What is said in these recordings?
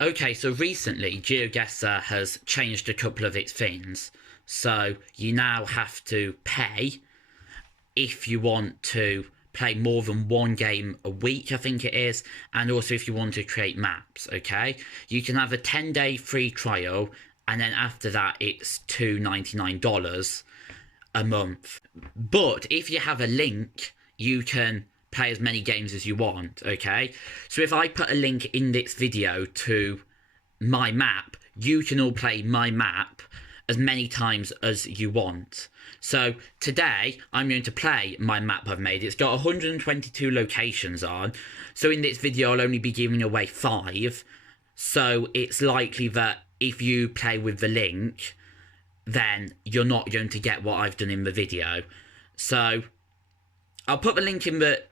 Okay, so recently Geoguessr has changed a couple of its things. So you now have to pay if you want to play more than one game a week, I think it is, and also if you want to create maps, okay? You can have a 10-day free trial, and then after that it's $2.99 a month. But if you have a link, you can play as many games as you want, okay? So if I put a link in this video to my map, you can all play my map as many times as you want. So today I'm going to play my map I've made. It's got 122 locations on, so in this video I'll only be giving away 5, so it's likely that if you play with the link then you're not going to get what I've done in the video. So I'll put the link in the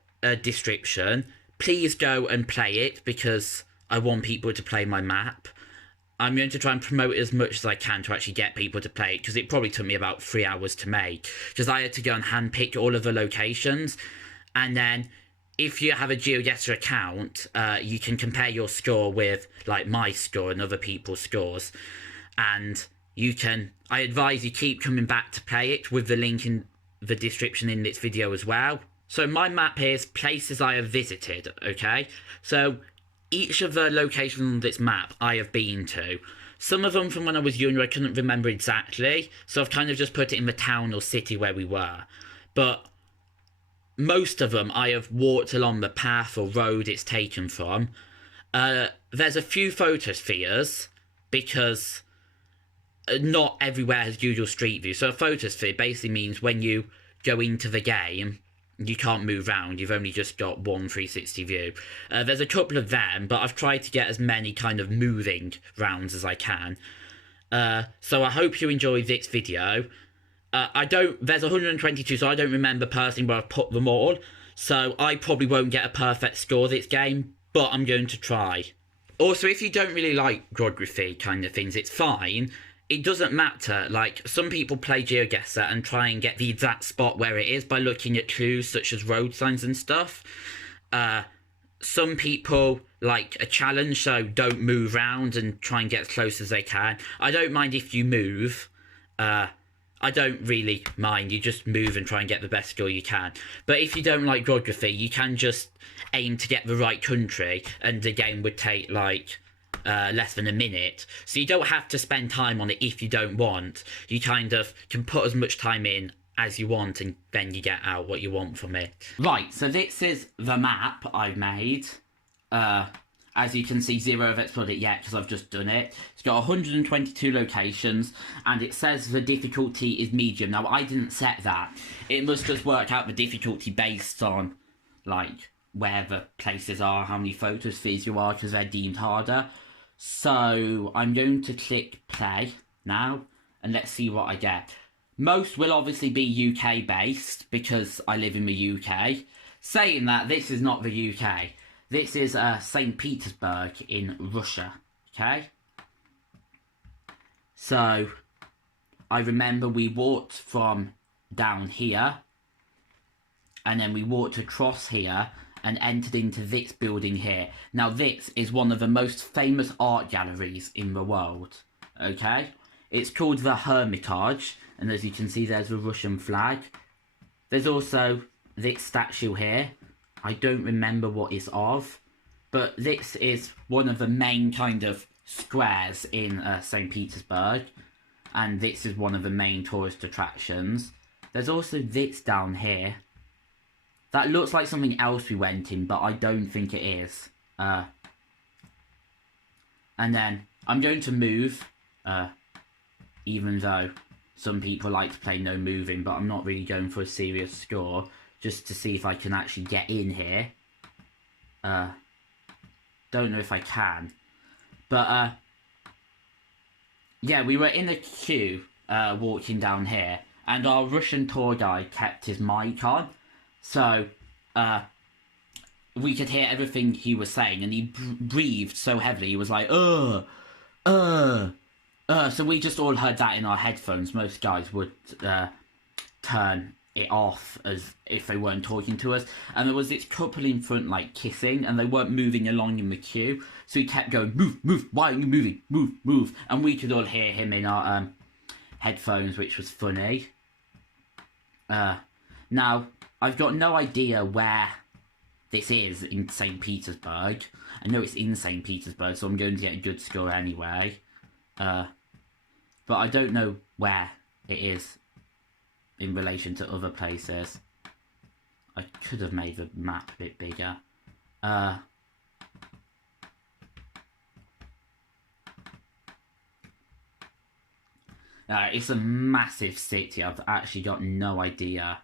description. Please go and play it because I want people to play my map. I'm going to try and promote it as much as I can to actually get people to play it, because it probably took me about 3 hours to make, because I had to go and handpick all of the locations. And then if you have a Geoguessr account, you can compare your score with like my score and other people's scores, and you can, I advise you keep coming back to play it with the link in the description in this video as well. So my map here is places I have visited, okay? So each of the locations on this map I have been to. Some of them from when I was younger I couldn't remember exactly, so I've kind of just put it in the town or city where we were. But most of them I have walked along the path or road it's taken from. There's a few photospheres, because not everywhere has Google Street View. So a photosphere basically means when you go into the game, you can't move around, you've only just got one 360 view. There's a couple of them, but I've tried to get as many kind of moving rounds as I can. So I hope you enjoy this video. There's 122, so I don't remember personally where I've put them all. So I probably won't get a perfect score this game, but I'm going to try. Also, if you don't really like geography kind of things, it's fine. It doesn't matter. Like, some people play Geoguessr and try and get the exact spot where it is by looking at clues such as road signs and stuff. Some people like a challenge, so don't move around and try and get as close as they can. I don't mind if you move. I don't really mind. You just move and try and get the best score you can. But if you don't like geography, you can just aim to get the right country, and the game would take like less than a minute. So you don't have to spend time on it if you don't want. You kind of can put as much time in as you want, and then you get out what you want from it. Right, so this is the map I've made. As you can see, 0 have explored it yet because I've just done it. It's got 122 locations, and it says the difficulty is medium. Now, I didn't set that. It must just work out the difficulty based on, like, where the places are, how many photospheres you are, because they're deemed harder. So I'm going to click play now, and let's see what I get. Most will obviously be UK based because I live in the UK. Saying that, this is not the UK. This is St. Petersburg in Russia, okay? So I remember we walked from down here, and then we walked across here and entered into this building here. Now this is one of the most famous art galleries in the world, okay? It's called the Hermitage, and as you can see there's the Russian flag. There's also this statue here. I don't remember what it's of, but this is one of the main kind of squares in St. Petersburg, and this is one of the main tourist attractions. There's also this down here. That looks like something else we went in, but I don't think it is. And then I'm going to move, even though some people like to play no moving, but I'm not really going for a serious score, just to see if I can actually get in here. Don't know if I can. But, yeah, we were in a queue, walking down here, and our Russian tour guide kept his mic on. So, we could hear everything he was saying, and he breathed so heavily, he was like, so we just all heard that in our headphones. Most guys would turn it off as if they weren't talking to us. And there was this couple in front, like, kissing, and they weren't moving along in the queue. So he kept going, move, move, why are you moving? Move, move. And we could all hear him in our headphones, which was funny. Now, I've got no idea where this is in St. Petersburg. I know it's in St. Petersburg, so I'm going to get a good score anyway. But I don't know where it is in relation to other places. I could have made the map a bit bigger. It's a massive city. I've actually got no idea.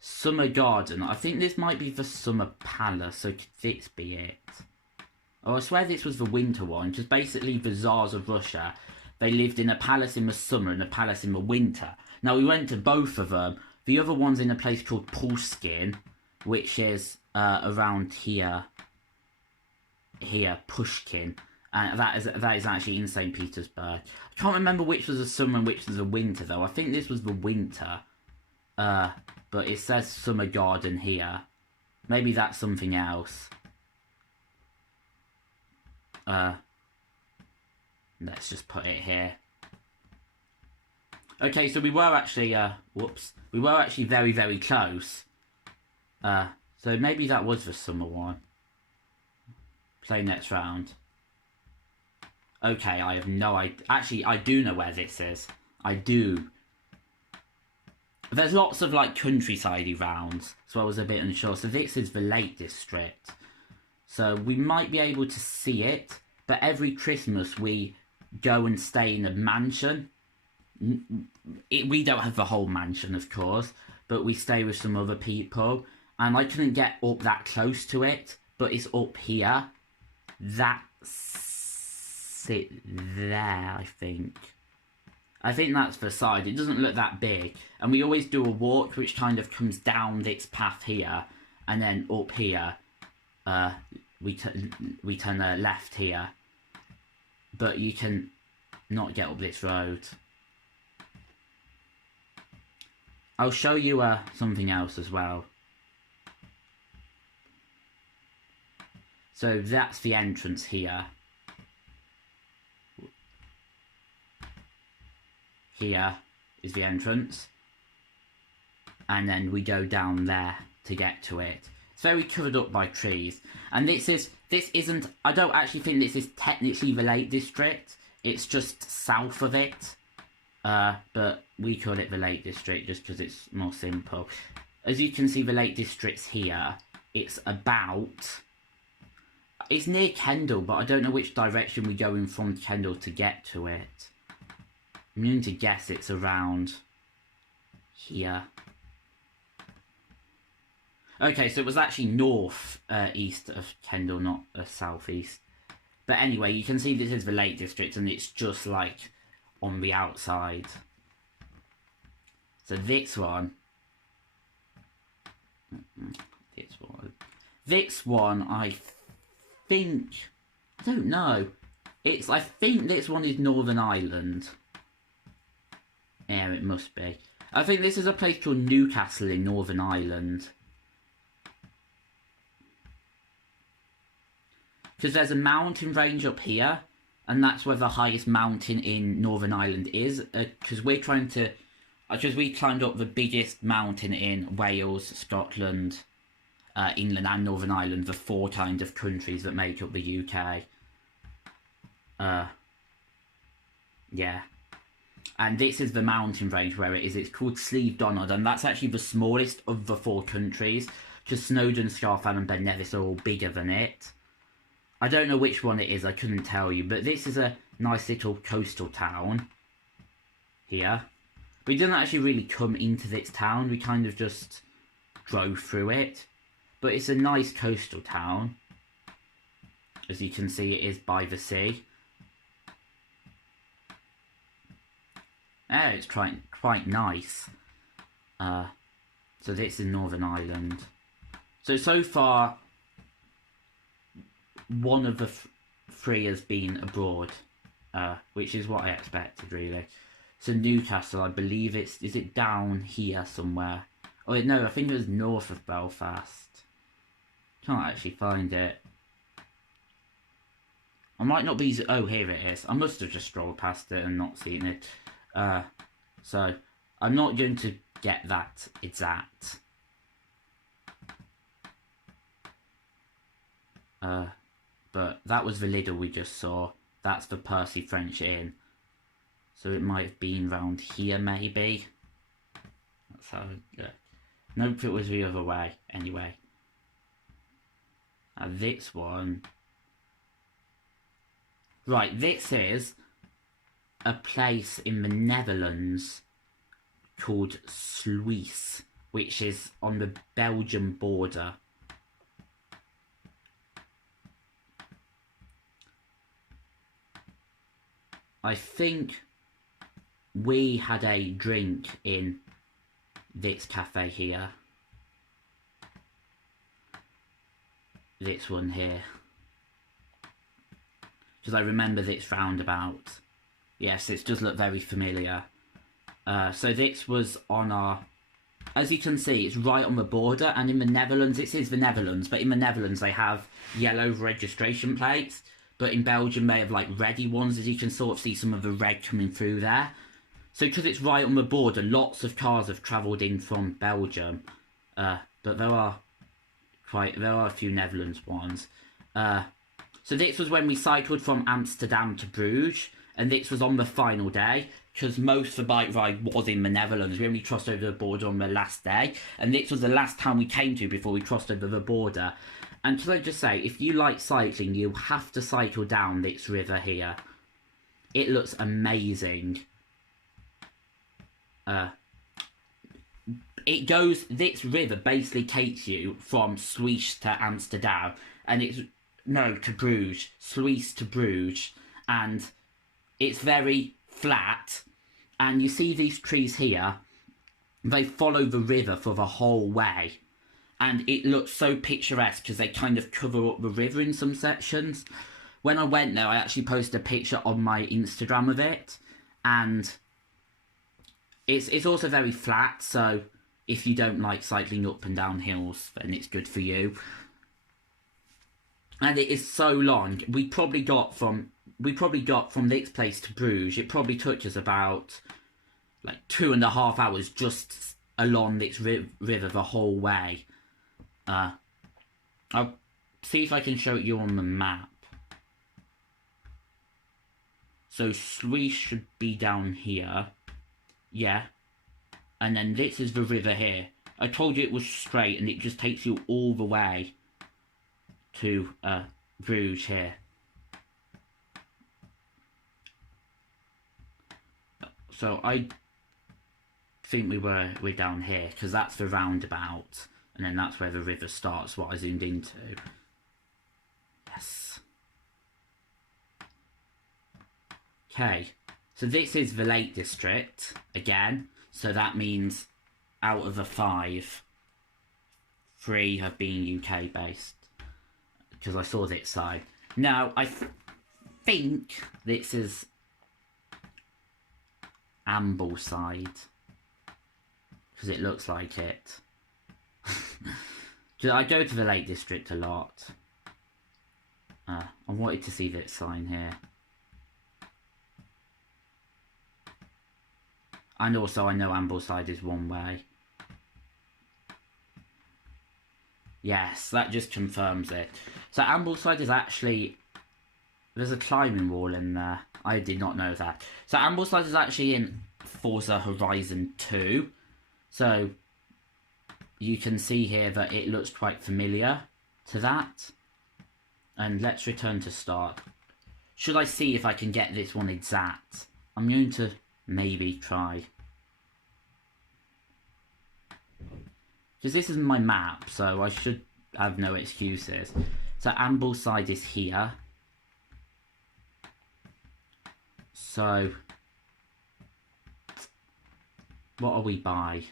Summer Garden. I think this might be the Summer Palace, so could this be it? Oh, I swear this was the winter one, because basically the Tsars of Russia, they lived in a palace in the summer and a palace in the winter. Now, we went to both of them. The other one's in a place called Pushkin, which is around here. Here, Pushkin. And that is actually in St. Petersburg. I can't remember which was the summer and which was the winter, though. I think this was the winter. But it says Summer Garden here. Maybe that's something else. Let's just put it here. Okay, so we were actually, we were actually very, very close. So maybe that was the summer one. Play next round. Okay, I have no idea. Actually, I do know where this is. I do. There's lots of, like, countryside rounds, so I was a bit unsure. So this is the Lake District. So we might be able to see it, but every Christmas we go and stay in a mansion. We don't have the whole mansion, of course, but we stay with some other people. And I couldn't get up that close to it, but it's up here. That's it there, I think. I think that's the side. It doesn't look that big. And we always do a walk which kind of comes down this path here. And then up here, we turn left here. But you can not get up this road. I'll show you something else as well. So that's the entrance here. Here is the entrance. And then we go down there to get to it. It's very covered up by trees. And this isn't, I don't actually think this is technically the Lake District. It's just south of it. But we call it the Lake District just because it's more simple. As you can see, the Lake District's here. It's near Kendal, but I don't know which direction we're going from Kendal to get to it. I'm going to guess it's around here. Okay, so it was actually east of Kendal, not southeast. But anyway, you can see this is the Lake District, and it's just like on the outside. So this one, I think, I don't know. I think this one is Northern Ireland. Yeah, it must be. I think this is a place called Newcastle in Northern Ireland. Because there's a mountain range up here, and that's where the highest mountain in Northern Ireland is. Because we climbed up the biggest mountain in Wales, Scotland, England and Northern Ireland, the 4 kind of countries that make up the UK. Yeah. And this is the mountain range where it is. It's called Slieve Donald, and that's actually the smallest of the 4 countries. Because Snowdon, Scarfan and Ben Nevis are all bigger than it. I don't know which one it is, I couldn't tell you. But this is a nice little coastal town. Here. We didn't actually really come into this town. We kind of just drove through it. But it's a nice coastal town. As you can see, it is by the sea. It's quite nice. So this is Northern Ireland. So far, one of the 3 has been abroad. Which is what I expected, really. So Newcastle, I believe is it down here somewhere? Oh no, I think it was north of Belfast. Can't actually find it. I might not be... Oh, here it is. I must have just strolled past it and not seen it. So, I'm not going to get that exact. But that was the Lidl we just saw. That's the Percy French Inn. So it might have been round here, maybe. Let's have a look. Nope, it was the other way, anyway. Now this one... Right, this is a place in the Netherlands called Sluis, which is on the Belgian border. I think we had a drink in this cafe here. This one here. Because I remember this roundabout. Yes, it does look very familiar. So this was on our... As you can see, it's right on the border, and in the Netherlands, it is the Netherlands, but in the Netherlands they have yellow registration plates, but in Belgium they have like reddy ones, as you can sort of see some of the red coming through there. So because it's right on the border, lots of cars have travelled in from Belgium, but there are a few Netherlands ones. So this was when we cycled from Amsterdam to Bruges, and this was on the final day, because most of the bike ride was in the Netherlands. We only crossed over the border on the last day, and this was the last town we came to before we crossed over the border. And can I just say, if you like cycling, you have to cycle down this river here. It looks amazing. This river basically takes you from Sluis to Amsterdam, and to Bruges, Sluis to Bruges, and it's very flat, and you see these trees here, they follow the river for the whole way, and it looks so picturesque because they kind of cover up the river in some sections. When I went there, I actually posted a picture on my Instagram of it, and it's also very flat, so if you don't like cycling up and down hills, then it's good for you. And it is so long. We probably got from this place to Bruges, it probably took us about like 2.5 hours just along this river the whole way. I'll see if I can show it you on the map. So Sluis should be down here. Yeah. And then this is the river here. I told you it was straight, and it just takes you all the way to Bruges here. So I think we're down here, because that's the roundabout, and then that's where the river starts, what I zoomed into. Yes. Okay, so this is the Lake District again, so that means out of the 5, 3 have been UK based, because I saw this side. Now, I think this is Ambleside, because it looks like it. I go to the Lake District a lot. I wanted to see this sign here. And also I know Ambleside is one way. Yes, that just confirms it. So Ambleside is actually... There's a climbing wall in there. I did not know that. So Ambleside is actually in Forza Horizon 2. So you can see here that it looks quite familiar to that. And let's return to start. Should I see if I can get this one exact? I'm going to maybe try. Because this is my map, so I should have no excuses. So Ambleside is here. So what are we by?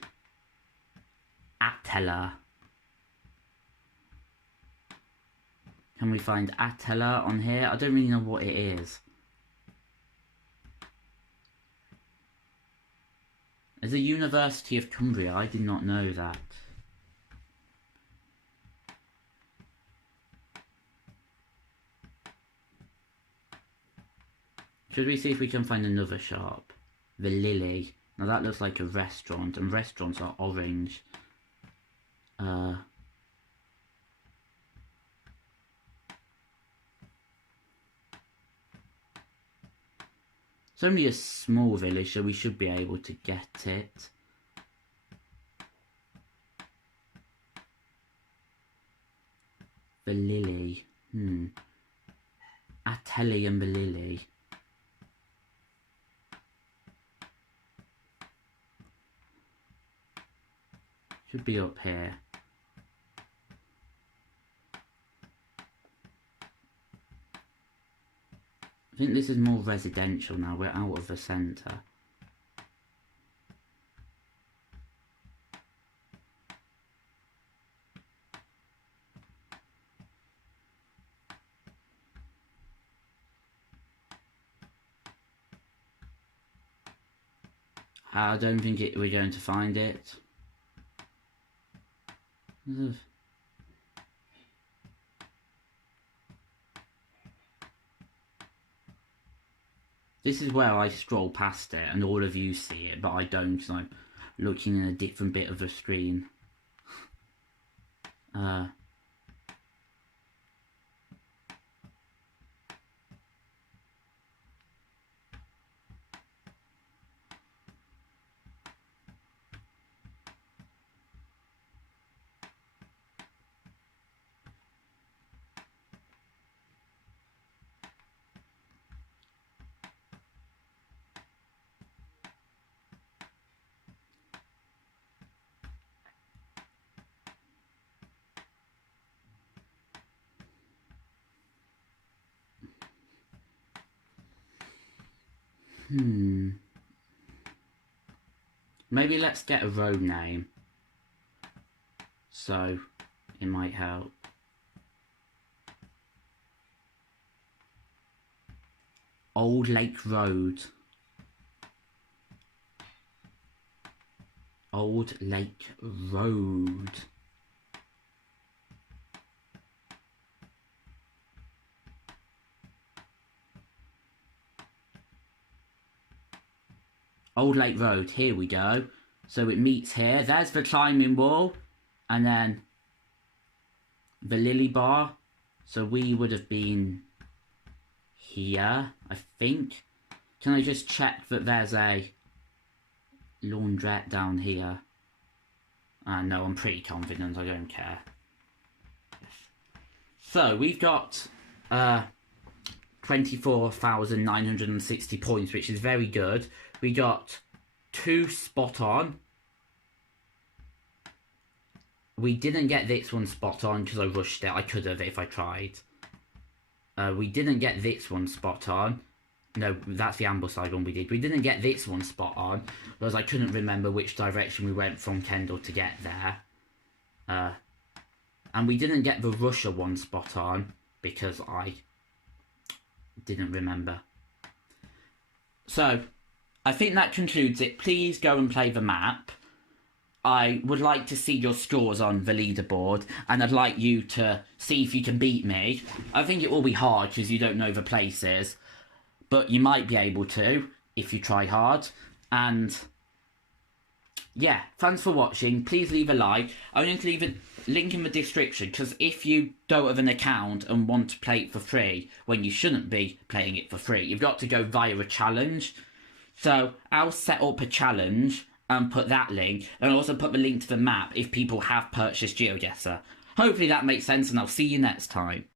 Attila. Can we find Attila on here? I don't really know what it is. As a University of Cumbria, I did not know that. Should we see if we can find another shop? The Lily. Now that looks like a restaurant, and restaurants are orange. It's only a small village, so we should be able to get it. The Lily. Atelli and the Lily. Should be up here. I think this is more residential now. We're out of the centre. I don't think we're going to find it. This is where I stroll past it and all of you see it, but I don't because I'm looking in a different bit of the screen. Maybe let's get a road name. So, it might help. Old Lake Road. Old Lake Road. Old Lake Road, here we go. So it meets here. There's the climbing wall. And then the Lily Bar. So we would have been here, I think. Can I just check that there's a laundrette down here? No, I'm pretty confident. I don't care. So we've got 24,960 points, which is very good. We got 2 spot on. We didn't get this one spot on because I rushed it. I could have if I tried. We didn't get this one spot on. No, that's the Ambleside one we did. We didn't get this one spot on because I couldn't remember which direction we went from Kendal to get there. And we didn't get the Russia one spot on because I didn't remember. So, I think that concludes it. Please go and play the map. I would like to see your scores on the leaderboard, and I'd like you to see if you can beat me. I think it will be hard because you don't know the places, but you might be able to if you try hard. And yeah, thanks for watching. Please leave a like. I'm going to leave a link in the description because if you don't have an account and want to play it for free when you shouldn't be playing it for free, you've got to go via a challenge. So I'll set up a challenge and put that link, and also put the link to the map if people have purchased Geoguessr. Hopefully that makes sense, and I'll see you next time.